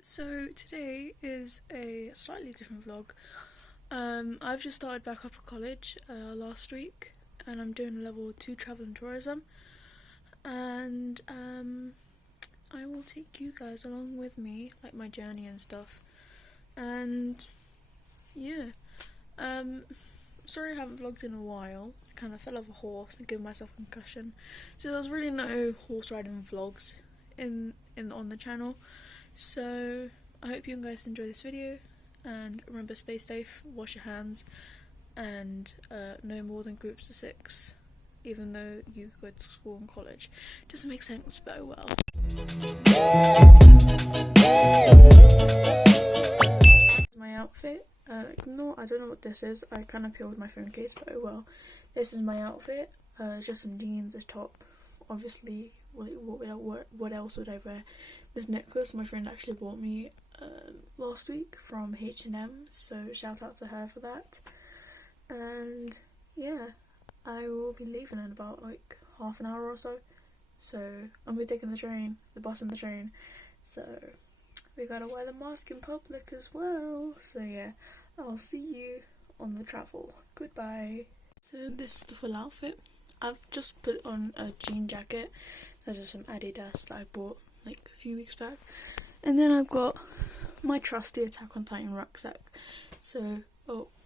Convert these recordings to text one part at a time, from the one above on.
So today is a slightly different vlog. I've just started back up at college last week, and I'm doing level 2 travel and tourism, and I will take you guys along with me, like my journey and stuff. And yeah, sorry I haven't vlogged in a while. I kind of fell off a horse and gave myself a concussion, so there's really no horse riding vlogs on the channel. So I hope you guys enjoy this video, and remember, stay safe, wash your hands, and no more than groups of 6, even though you go to school and college. Doesn't make sense, but oh well. My outfit, I don't know what this is. I kind of peeled my phone case, but oh well. This is my outfit. It's just some jeans, a top. Obviously, what else would I wear? This necklace my friend actually bought me last week from H&M, so shout out to her for that. And yeah, I will be leaving in about like half an hour or so. So I'm gonna be taking the bus and the train. So we gotta wear the mask in public as well. So yeah, I'll see you on the travel. Goodbye. So this is the full outfit. I've just put on a jean jacket. Those are some Adidas that I bought like a few weeks back. And then I've got my trusty Attack on Titan rucksack. So,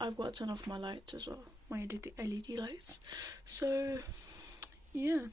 I've got to turn off my lights as well. My LED lights. So, yeah.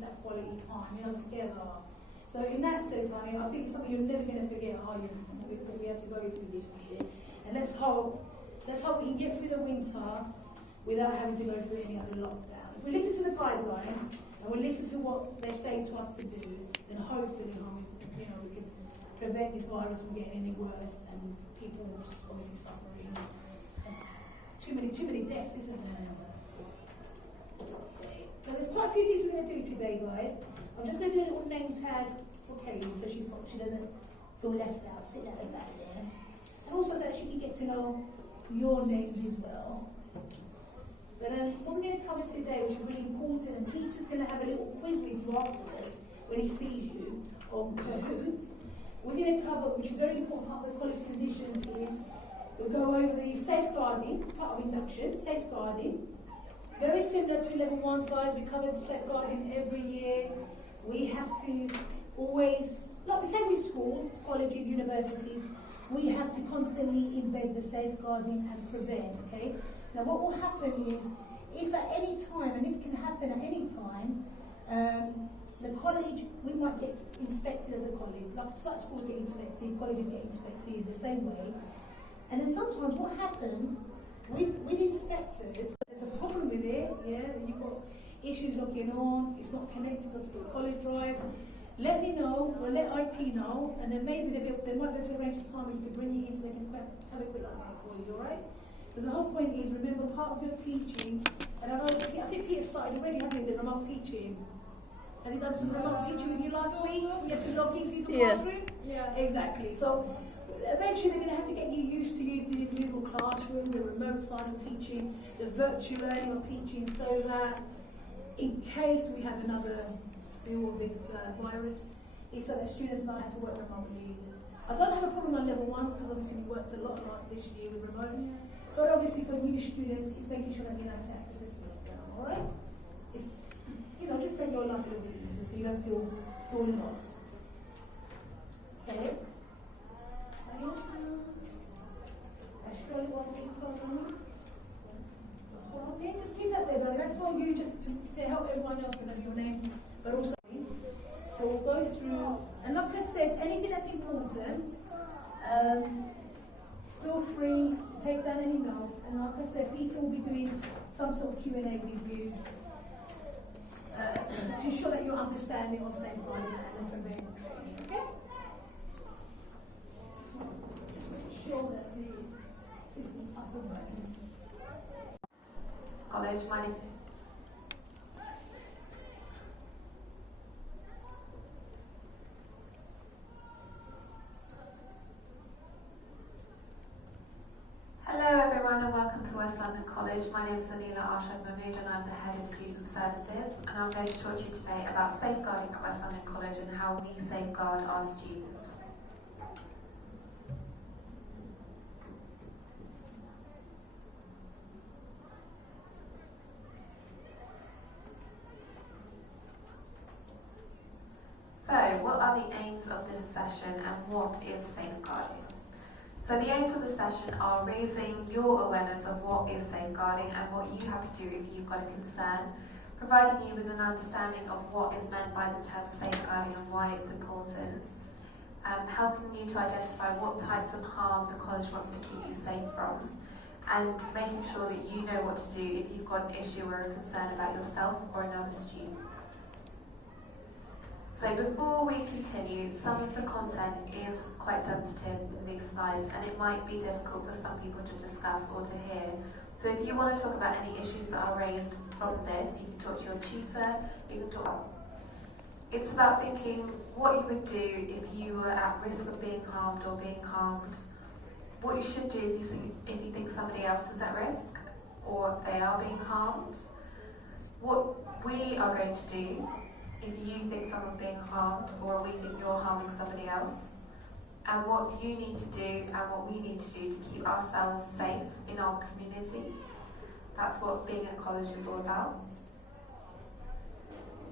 That quality time, together. So in that sense, honey, I think something you're never going to forget, are you? Because we had to go through this year. And let's hope we can get through the winter without having to go through any other lockdown. If we listen to the guidelines and we listen to what they're saying to us to do, then hopefully, we can prevent this virus from getting any worse and people obviously suffering. Too many deaths, isn't there? So there's quite a few things we're going to do today, guys. I'm just going to do a little name tag for Kelly, so she doesn't feel left out. Sit at the back there, and also that she can get to know your names as well. But what we're going to cover today, which is really important, and Peter's going to have a little quiz with you afterwards when he sees you on Kahoot. We're going to cover, which is a very important part of the college conditions, is we'll go over the safeguarding, part of induction, safeguarding. Very similar to level 1s, guys. We covered safeguarding every year. We have to always, like we say with schools, colleges, universities, we have to constantly embed the safeguarding and prevent, okay? Now what will happen is, if at any time, and this can happen at any time, the college, we might get inspected as a college, like schools get inspected, colleges get inspected the same way. And then sometimes what happens, with inspectors, there's a problem with it, you've got issues logging on, it's not connected to the college drive. Let me know, or let IT know, and then maybe they might be able to arrange a time when you can bring you in so they can have a quick look at it for you, alright? Because the whole point is, remember, part of your teaching, and I think Peter started already, hasn't he, the remote teaching? Has he done some remote teaching with you last week? You had to log in through the classrooms? Yeah. Exactly. So eventually they're going to have to get you used to using the Google Classroom, the remote side of teaching, the virtual learning of teaching, so that in case we have another spill of this virus, it's that the students know how to work remotely. I don't have a problem on level 1s because obviously we worked a lot like this year with remote, but obviously for new students, it's making sure that you know how to access the system, alright? It's, just make your life a little bit easier so you don't feel lost. Okay? Just keep that there, darling. That's for you, just to help everyone else remember your name, but also. So we'll go through, and like I said, anything that's important, feel free to take down any notes. And like I said, Peter will be doing some sort of Q&A with you understanding of safeguarding and prevention training. Okay? So just make sure that the system's up and running. College, my name. Hello everyone and welcome to West London College. My name is Anila Arshad Mahmood and I'm the Head of Student Services, and I'm going to talk to you today about safeguarding at West London College and how we safeguard our students. So, what are the aims of this session and what is safeguarding? So the aims of the session are raising your awareness of what is safeguarding and what you have to do if you've got a concern, providing you with an understanding of what is meant by the term safeguarding and why it's important, helping you to identify what types of harm the college wants to keep you safe from, and making sure that you know what to do if you've got an issue or a concern about yourself or another student. So before we continue, some of the content is quite sensitive in these slides and it might be difficult for some people to discuss or to hear. So if you want to talk about any issues that are raised from this, you can talk to your tutor, you can talk. It's about thinking what you would do if you were at risk of being harmed or being harmed, what you should do if you think somebody else is at risk or they are being harmed, what we are going to do if you think someone's being harmed or we think you're harming somebody else, and what you need to do and what we need to do to keep ourselves safe in our community. That's what being at college is all about.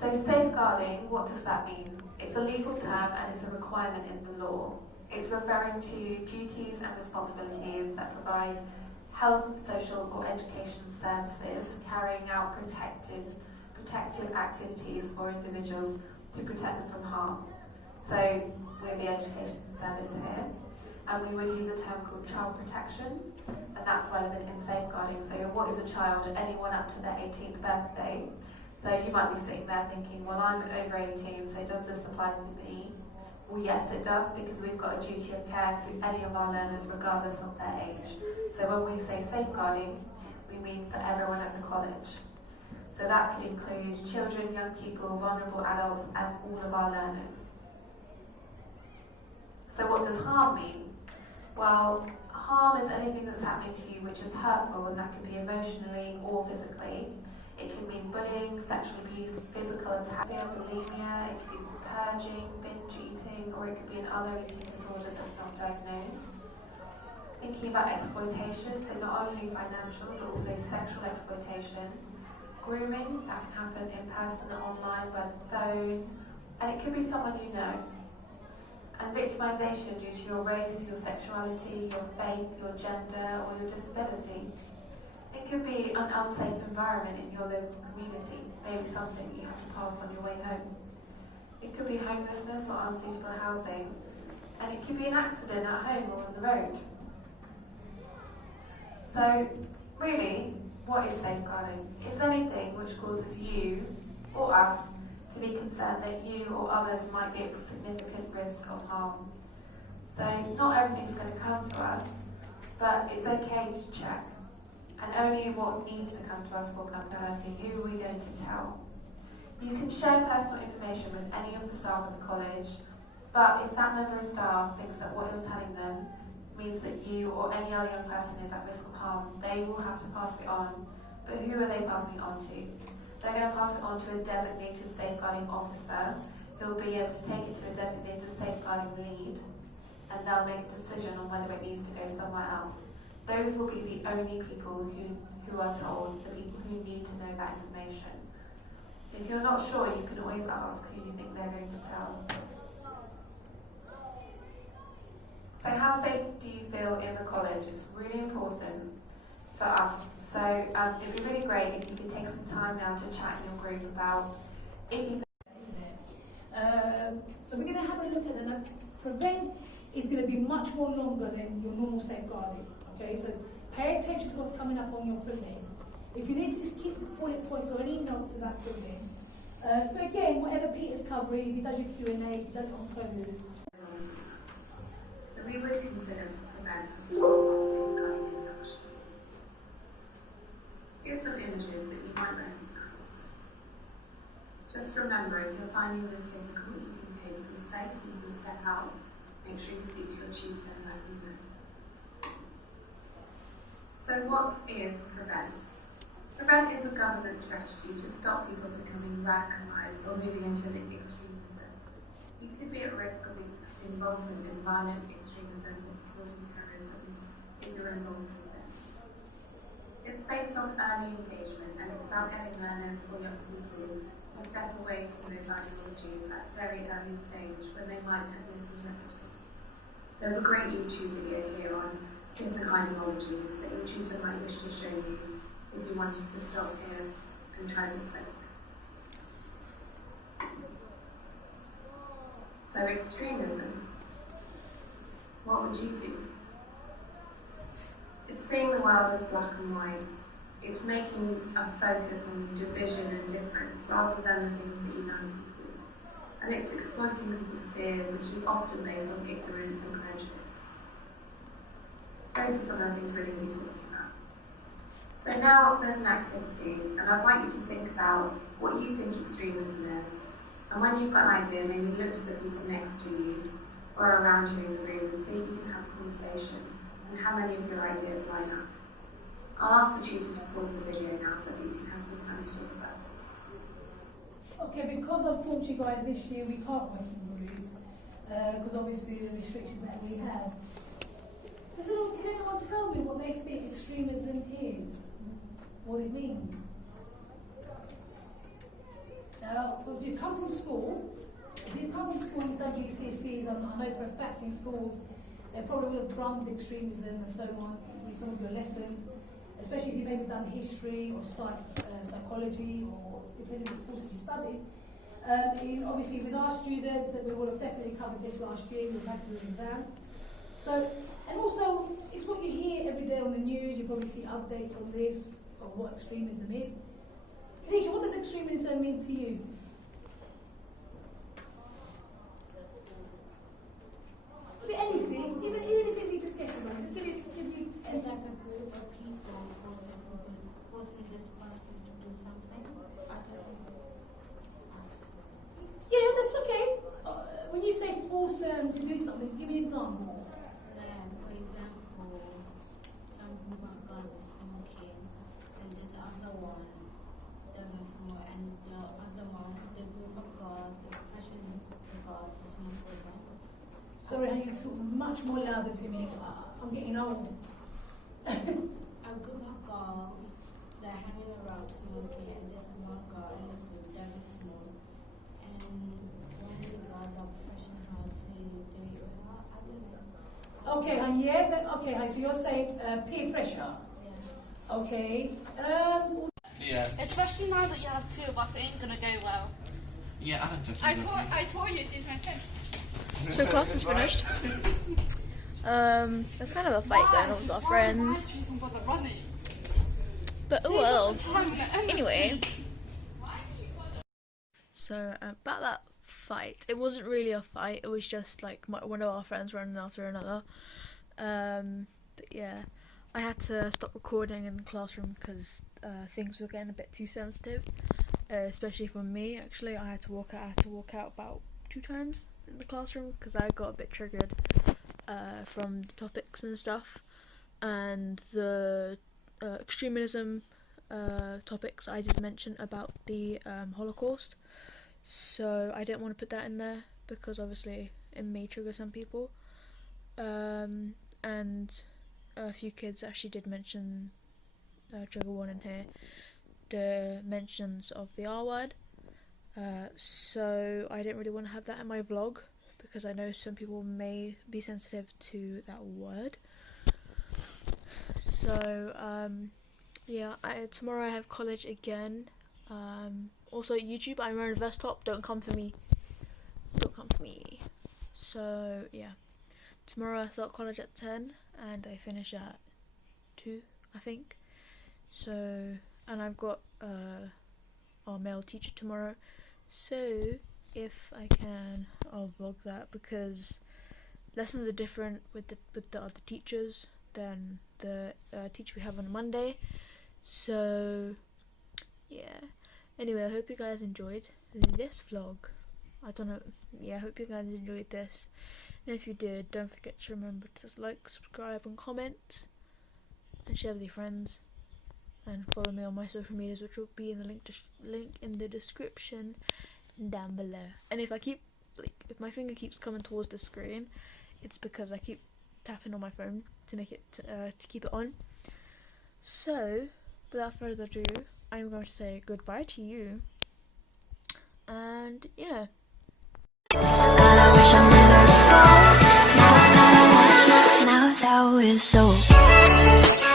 So safeguarding, what does that mean? It's a legal term and it's a requirement in the law. It's referring to duties and responsibilities that provide health, social or education services, carrying out protective activities for individuals to protect them from harm. So we're the education service here, and we would use a term called child protection, and that's relevant in safeguarding. So what is a child? Anyone up to their 18th birthday. So you might be sitting there thinking, well, I'm over 18, so does this apply to me? Well, yes, it does, because we've got a duty of care to any of our learners regardless of their age. So when we say safeguarding, we mean for everyone at the college. So that could include children, young people, vulnerable adults, and all of our learners. So what does harm mean? Well, harm is anything that's happening to you which is hurtful, and that could be emotionally or physically. It can mean bullying, sexual abuse, physical attack, bulimia, it could be purging, binge eating, or it could be another eating disorder that's not diagnosed. Thinking about exploitation, so not only financial but also sexual exploitation. Grooming, that can happen in person or online by the phone, and it could be someone you know. And victimisation due to your race, your sexuality, your faith, your gender, or your disability. It could be an unsafe environment in your local community, maybe something you have to pass on your way home. It could be homelessness or unsuitable housing, and it could be an accident at home or on the road. So, really, what is safeguarding? It's anything which causes you or us to be concerned that you or others might be at significant risk of harm. So not everything's going to come to us, but it's okay to check. And only what needs to come to us will come to us. Who are we going to tell? You can share personal information with any of the staff of the college, but if that member of staff thinks that what you're telling them means that you or any other young person is at risk of harm, they will have to pass it on. But who are they passing it on to? They're going to pass it on to a designated safeguarding officer who will be able to take it to a designated safeguarding lead, and they'll make a decision on whether it needs to go somewhere else. Those will be the only people who are told, the people who need to know that information. If you're not sure, you can always ask who you think they're going to tell. So how safe do you feel in the college? It's really important for us. So it'd be really great if you could take some time now to chat in your group about if you so we're going to have a look at that. Prevent is going to be much more longer than your normal safeguarding. Okay, so pay attention to what's coming up on your prevent. If you need to keep bullet points or any notes about prevent, So again, whatever Peter's covering, if he does your Q&A, he does it on phone. That we would consider prevent as part of our safeguarding induction. Here's some images that you might recognise. Just remember, if you're finding this difficult, you can take some space, you can step out, make sure you speak to your tutor and let them know. So what is PREVENT? PREVENT is a government strategy to stop people becoming radicalised or moving into an extremism. You could be at risk of involvement in violent extremism or supporting terrorism if you're involved in this. It's based on early engagement and it's about getting learners or young people to step away from those ideologies at a very early stage when they might have misinterpreted. There's a great YouTube video here on different ideologies that your tutor might wish to show you if you wanted to stop here and try to think. So extremism, what would you do? It's seeing the world as black and white. It's making a focus on division and difference rather than the things that unite people. And it's exploiting people's fears, which is often based on ignorance and prejudice. Those are some of the things we're going to be talking about. So now there's an activity, and I'd like you to think about what you think extremism is. And when you've got an idea, maybe look to the people next to you or around you in the room and see if you can have a conversation and how many of your ideas line up. I'll ask the tutor to pause the video now so that you can have some time to talk about it. Okay, because unfortunately, guys, this year we can't work in the rooms because obviously the restrictions that we have. Can anyone tell me what they think extremism is? What it means? Now, if you come from school, and you've done GCSEs, I know for a fact in schools, they probably would have drummed extremism and so on in some of your lessons, especially if you've maybe done history or psychology or depending on the course that you studied. Obviously, with our students, that we would have definitely covered this last year, we've had to do an exam. So, and also, it's what you hear every day on the news, you probably see updates on this, or what extremism is. Kanisha, what does extremism mean to you? Could be anything, even if you just get it right, just give you It's like a group of people forcing this person to do something. Yeah, that's okay. When you say force to do something, give me an example. For example, some group of girls smoking, and this other one doesn't smoke, and the other one, the group of girls, is pressuring the girls to smoke with them. Sorry, you talk much more louder to me. I'm getting old. A group of girls, they're hanging around smoking, and there's one girl in the group that doesn't smoke. And one of the girls are pressuring her to do it with her. I don't know. Okay, honey, yeah, okay, honey, so you're saying peer pressure. Yeah. Okay. Yeah. Especially now that you have two of us, it ain't gonna go well. Yeah, Adam just I told you to use my phone. So class is finished. There's kind of a fight going on with our friends. But oh well. Anyway. So about that fight, it wasn't really a fight. It was just like one of our friends running after another. But yeah, I had to stop recording in the classroom because things were getting a bit too sensitive, especially for me. Actually, I had to walk out about 2 times in the classroom because I got a bit triggered from the topics and stuff, and the extremism topics I did mention about the Holocaust. So I didn't want to put that in there because obviously it may trigger some people. And a few kids actually did mention trigger warning here, the mentions of the R word. So I didn't really want to have that in my vlog because I know some people may be sensitive to that word. So yeah, tomorrow I have college again. Also YouTube, I'm wearing a vest top, don't come for me. So yeah, tomorrow I start college at 10 and I finish at 2, I think. So, and I've got our male teacher tomorrow, So if I can, I'll vlog that, because lessons are different with the other teachers than the teacher we have on Monday. So yeah. Anyway, I hope you guys enjoyed this vlog. I don't know. Yeah, I hope you guys enjoyed this. And if you did, don't forget to remember to like, subscribe, and comment, and share with your friends. And follow me on my social medias, which will be in the link in the description down below. And if if my finger keeps coming towards the screen, it's because I keep tapping on my phone to make it to keep it on. So without further ado, I'm going to say goodbye to you, and yeah. God, I wish I never spoke. Now I gotta watch my mouth, how it's so.